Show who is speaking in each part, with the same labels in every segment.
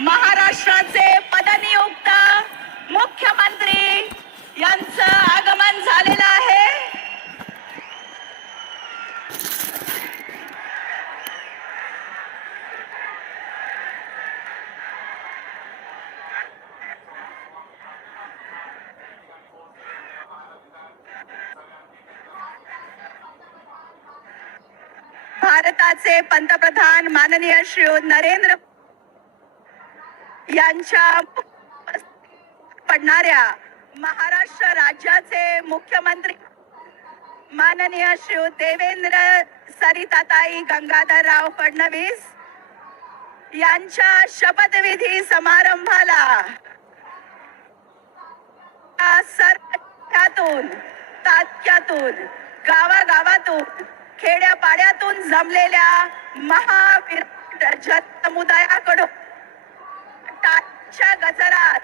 Speaker 1: महाराष्ट्राचे पदनियुक्त मुख्यमंत्री यांचं आगमन झालेलं आहे भारताचे पंतप्रधान माननीय श्री नरेंद्र यांच्या पडणाऱ्या महाराष्ट्र राज्याचे मुख्यमंत्री माननीय श्री देवेंद्र सरिताताई गंगाधरराव फडणवीस यांच्या शपथविधी समारंभाला सर्वातून गावागावातून खेड्यापाड्यातून जमलेल्या महावीर समुदायाकडून आजच्या गजरात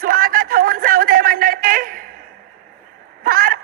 Speaker 1: स्वागत होऊन जाऊ दे मंडळी फार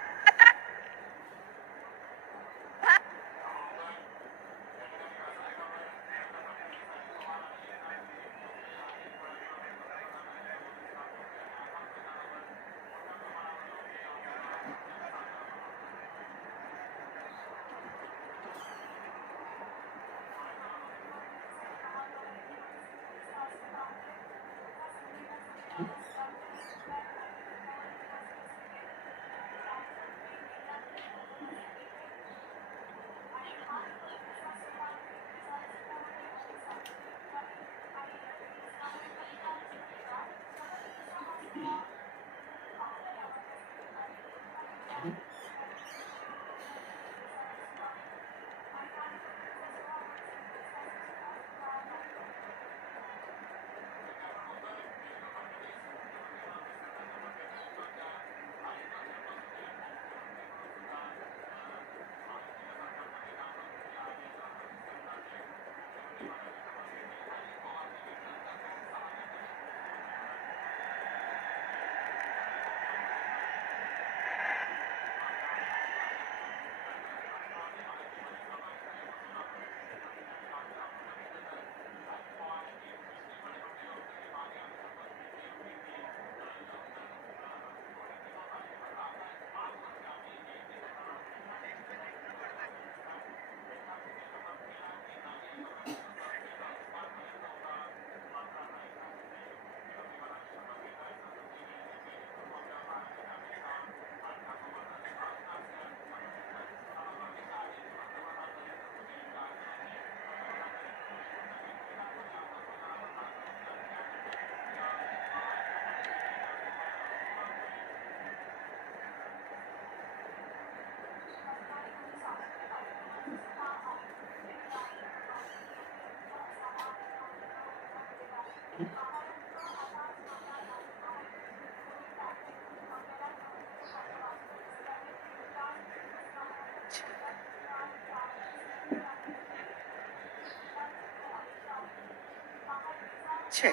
Speaker 1: છે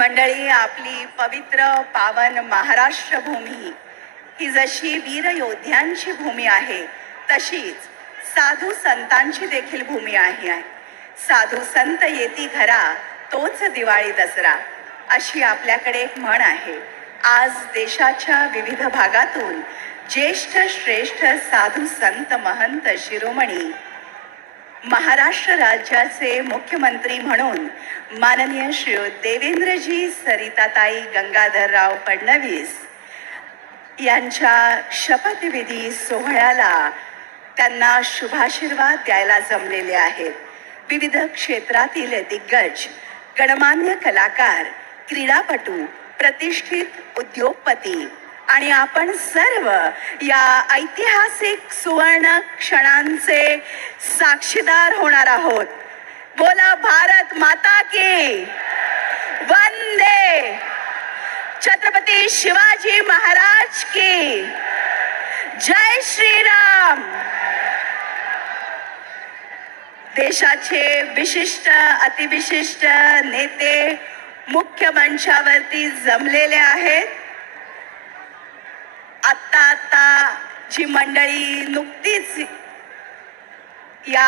Speaker 1: मंडळी आपली पवित्र पावन महाराष्ट्र भूमी ही जशी वीर योद्ध्यांची भूमी आहे तशीच साधू संतांची देखील भूमी आहे साधू संत येती घरा तोच दिवाळी दसरा अशी आपल्याकडे एक म्हण आहे आज देशाच्या विविध भागातून ज्येष्ठ श्रेष्ठ साधू संत महंत शिरोमणी महाराष्ट्र राज्याचे मुख्यमंत्री म्हणून माननीय श्री देवेंद्रजी सरिताताई गंगाधरराव फडणवीस यांच्या शपथविधी सोहळ्याला त्यांना शुभाशीर्वाद द्यायला जमलेले आहेत विविध क्षेत्रातील दिग्गज गणमान्य कलाकार क्रीडापटू प्रतिष्ठित उद्योगपती आणि आपण सर्व या ऐतिहासिक सुवर्ण क्षणांचे साक्षीदार होणार आहोत बोला भारत माता की वंदे छत्रपती शिवाजी महाराज की जय श्रीराम देशाचे विशिष्ट अतिविशिष्ट नेते मुख्य मंचावरती जमलेले आहेत आता आता जी मंडळी नुकतीच या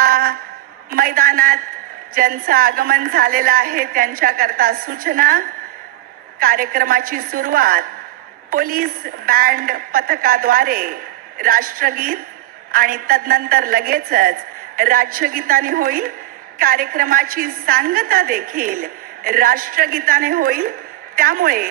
Speaker 1: मैदानात ज्यांचं आगमन झालेलं आहे त्यांच्याकरता सूचना कार्यक्रमाची सुरुवात पोलीस बँड पथकाद्वारे राष्ट्रगीत आणि तदनंतर लगेचच राज्यगीताने होईल कार्यक्रमाची सांगता देखील राष्ट्रगीताने होईल त्यामुळे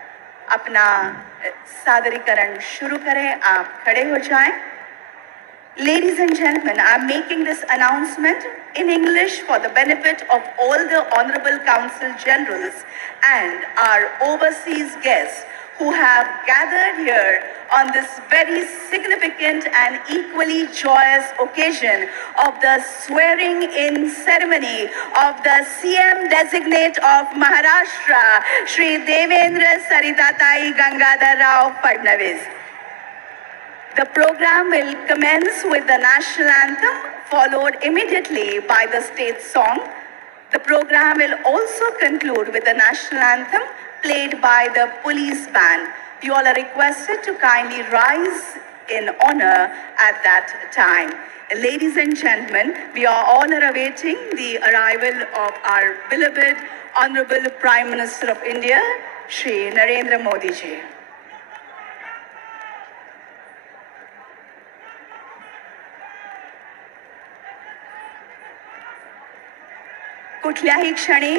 Speaker 1: अपना सादरीकरण शुरू करें आप खड़े हो जाएं ladies and gentleman I am making this announcement in English for the benefit of all the honourable council and our overseas guest who have gathered here on this very significant and equally joyous occasion of the swearing in ceremony of the CM designate of Maharashtra, Sri Devendra Saritatai Gangadhar Rao Fadnavis. The program will commence with the national anthem, followed immediately by the state song. The program will also conclude with the national anthem played by the police band. You all are requested to kindly rise in honor at that time. Ladies and gentlemen, we are all awaiting the arrival of our beloved Honorable Prime Minister of India, Shri Narendra Modi ji. कुठल्याही क्षणी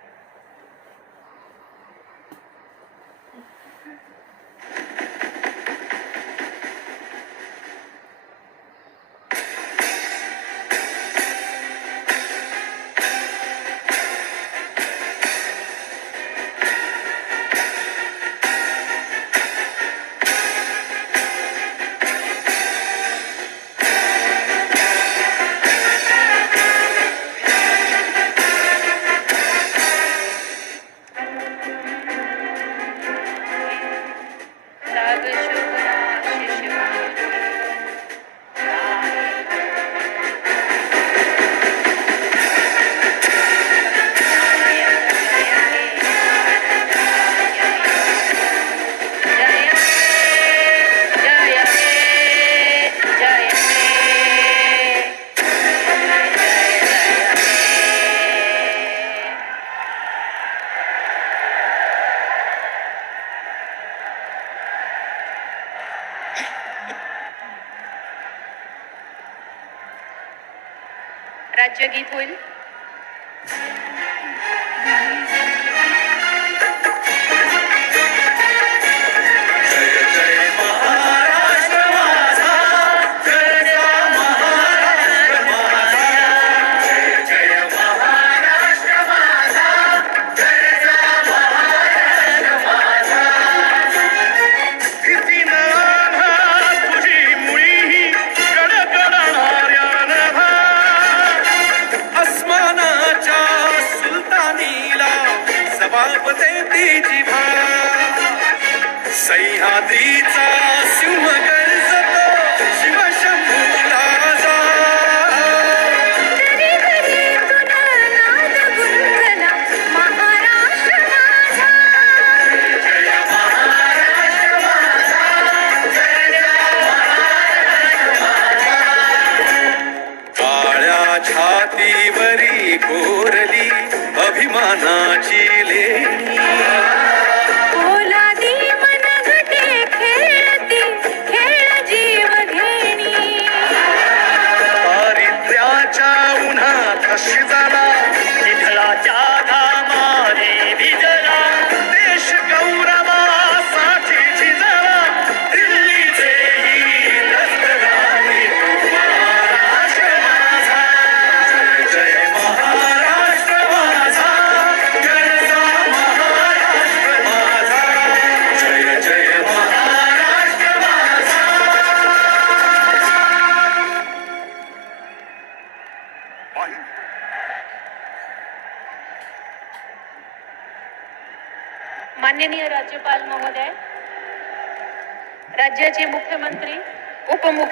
Speaker 2: जी भाव सैहा दी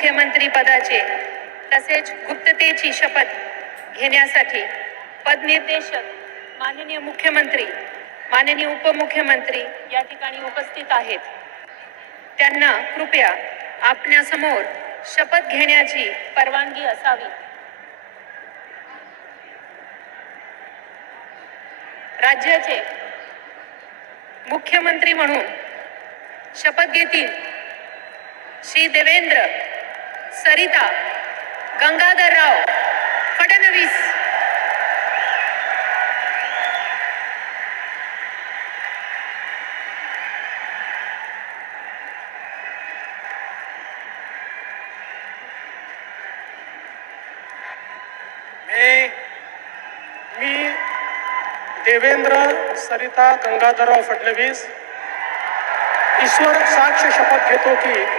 Speaker 1: मुख्यमंत्री पदाचे तसेच गुप्ततेची शपथ घेण्यासाठी पदनिर्देशक माननीय मुख्यमंत्री माननीय उपमुख्यमंत्री या ठिकाणी उपस्थित आहेत त्यांना कृपया आपल्यासमोर शपथ घेण्याची परवानगी असावी राज्याचे मुख्यमंत्री म्हणून शपथ घेतील श्री देवेंद्र सरिता गंगाधर राव फडणवीस
Speaker 3: देवेंद्र सरिता गंगाधरराव फडणवीस ईश्वर साक्ष शपथ घेतो की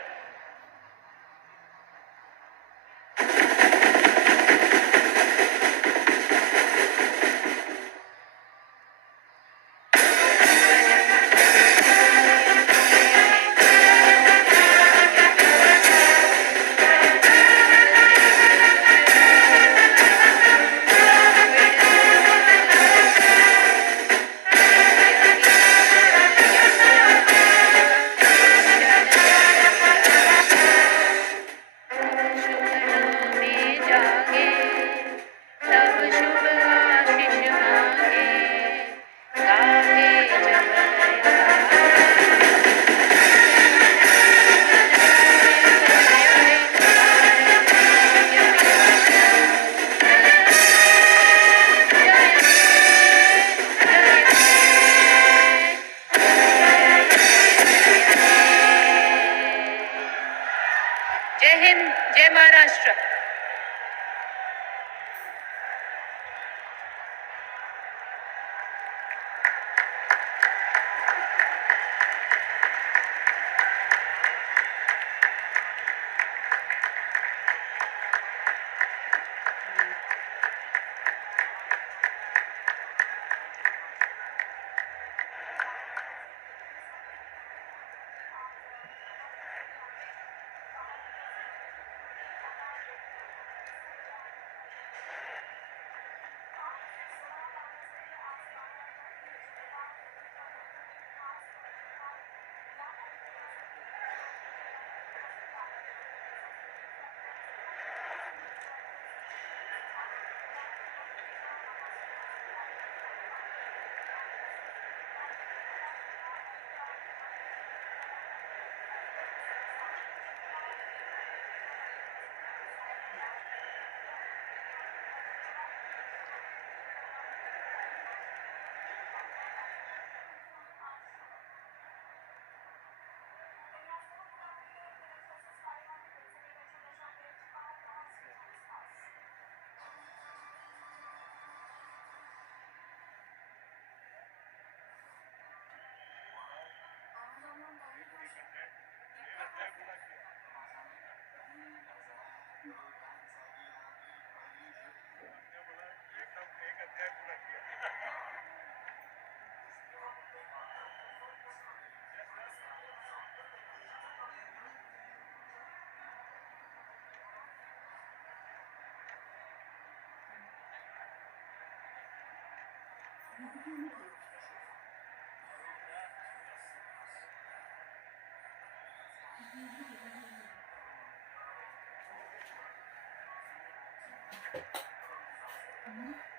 Speaker 1: Mm-hmm.